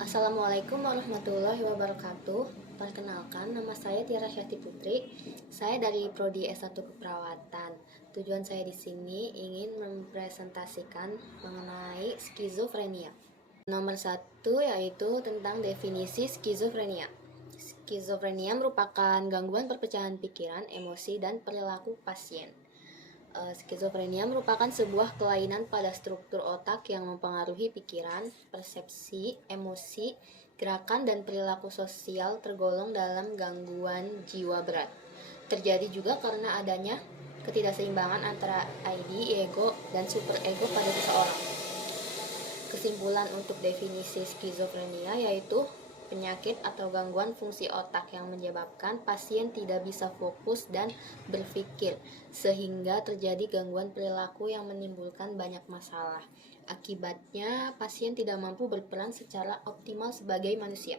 Assalamualaikum warahmatullahi wabarakatuh. Perkenalkan, nama saya Tiara Syati Putri. Saya dari Prodi S1 Keperawatan. Tujuan saya di sini ingin mempresentasikan mengenai skizofrenia. Nomor satu yaitu tentang definisi skizofrenia. Skizofrenia merupakan gangguan perpecahan pikiran, emosi, dan perilaku pasien. Skizofrenia merupakan sebuah kelainan pada struktur otak yang mempengaruhi pikiran, persepsi, emosi, gerakan, dan perilaku sosial tergolong dalam gangguan jiwa berat. Terjadi juga karena adanya ketidakseimbangan antara ID, ego, dan superego pada seseorang. Kesimpulan untuk definisi skizofrenia yaitu penyakit atau gangguan fungsi otak yang menyebabkan pasien tidak bisa fokus dan berpikir, sehingga terjadi gangguan perilaku yang menimbulkan banyak masalah. Akibatnya, pasien tidak mampu berperan secara optimal sebagai manusia.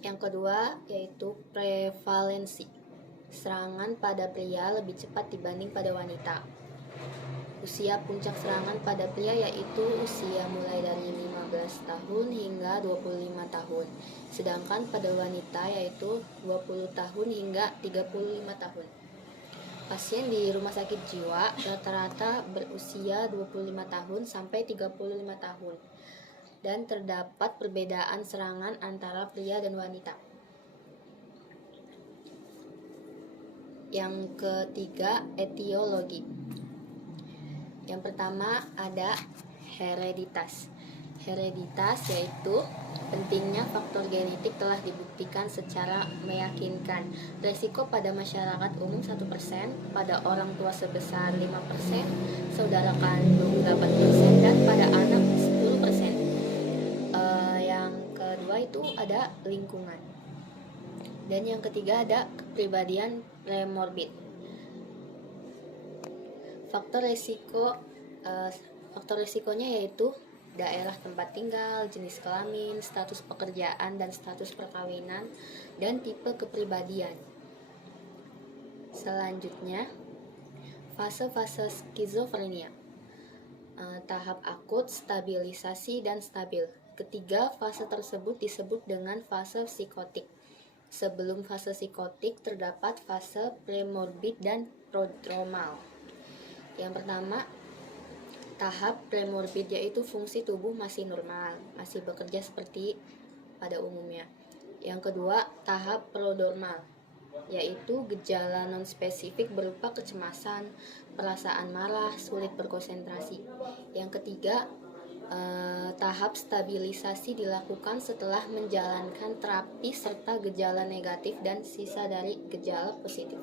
Yang kedua yaitu prevalensi. Serangan pada pria lebih cepat dibanding pada wanita. Usia puncak serangan pada pria yaitu usia mulai dari 15 tahun hingga 25 tahun. Sedangkan pada wanita yaitu 20 tahun hingga 35 tahun. Pasien di rumah sakit jiwa rata-rata berusia 25 tahun sampai 35 tahun. Dan terdapat perbedaan serangan antara pria dan wanita. Yang ketiga, etiologi. Yang pertama ada hereditas. Hereditas yaitu pentingnya faktor genetik telah dibuktikan secara meyakinkan. Resiko pada masyarakat umum 1%, pada orang tua sebesar 5%, saudara kandung 8%, dan pada anak 10%. Yang kedua itu ada lingkungan. Dan yang ketiga ada kepribadian premorbid. Faktor resikonya yaitu daerah tempat tinggal, jenis kelamin, status pekerjaan dan status perkawinan, dan tipe kepribadian. Selanjutnya, fase-fase skizofrenia. Tahap akut, stabilisasi, dan stabil. Ketiga fase tersebut disebut dengan fase psikotik. Sebelum fase psikotik terdapat fase premorbid dan prodromal. Yang pertama, tahap premorbid yaitu fungsi tubuh masih normal, masih bekerja seperti pada umumnya. Yang kedua, tahap prodromal, yaitu gejala non-spesifik berupa kecemasan, perasaan marah, sulit berkonsentrasi. Yang ketiga, tahap stabilisasi dilakukan setelah menjalankan terapi serta gejala negatif dan sisa dari gejala positif.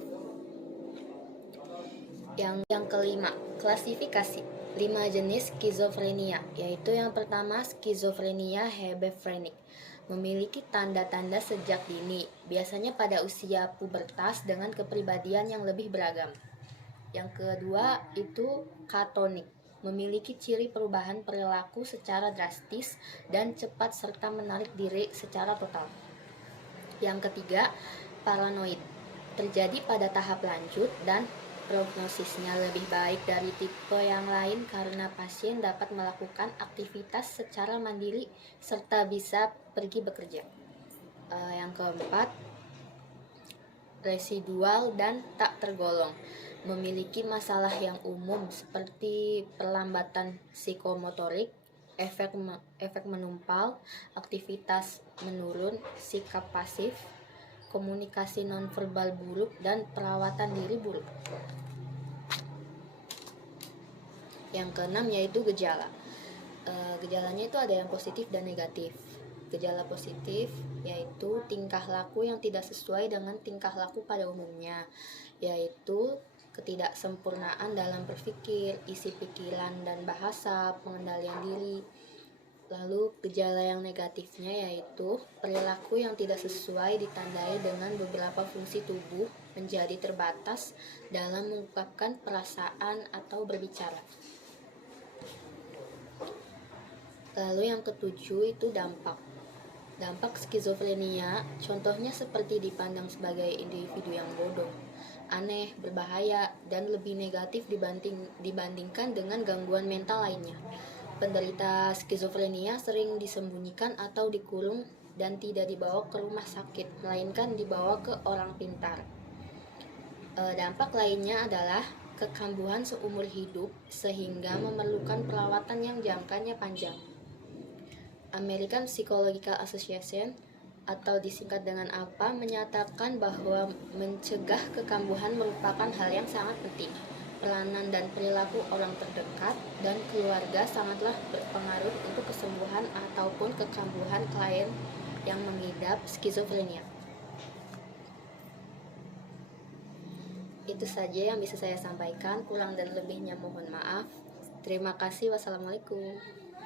Yang kelima, klasifikasi 5 jenis skizofrenia, yaitu yang pertama skizofrenia hebefrenik, memiliki tanda-tanda sejak dini, biasanya pada usia pubertas dengan kepribadian yang lebih beragam. Yang kedua itu katonik, memiliki ciri perubahan perilaku secara drastis dan cepat serta menarik diri secara total. Yang ketiga, paranoid, terjadi pada tahap lanjut dan prognosisnya lebih baik dari tipe yang lain karena pasien dapat melakukan aktivitas secara mandiri serta bisa pergi bekerja. Yang keempat, residual dan tak tergolong, memiliki masalah yang umum seperti perlambatan psikomotorik, efek menumpal, aktivitas menurun, sikap pasif, komunikasi nonverbal buruk, dan perawatan diri buruk. Yang keenam yaitu gejala. Gejalanya itu ada yang positif dan negatif. Gejala positif yaitu tingkah laku yang tidak sesuai dengan tingkah laku pada umumnya, yaitu ketidaksempurnaan dalam berpikir, isi pikiran dan bahasa, pengendalian diri. Lalu gejala yang negatifnya yaitu perilaku yang tidak sesuai ditandai dengan beberapa fungsi tubuh menjadi terbatas dalam mengungkapkan perasaan atau berbicara. Lalu yang ketujuh itu dampak. Dampak skizofrenia contohnya seperti dipandang sebagai individu yang bodoh, aneh, berbahaya, dan lebih negatif dibandingkan dengan gangguan mental lainnya. Penderita skizofrenia sering disembunyikan atau dikurung dan tidak dibawa ke rumah sakit, melainkan dibawa ke orang pintar. Dampak lainnya adalah kekambuhan seumur hidup sehingga memerlukan perawatan yang jangkanya panjang. American Psychological Association atau disingkat dengan APA menyatakan bahwa mencegah kekambuhan merupakan hal yang sangat penting. Peranan dan perilaku orang terdekat dan keluarga sangatlah berpengaruh untuk kesembuhan ataupun kekambuhan klien yang mengidap skizofrenia. Itu saja yang bisa saya sampaikan, kurang dan lebihnya mohon maaf. Terima kasih. Wassalamualaikum.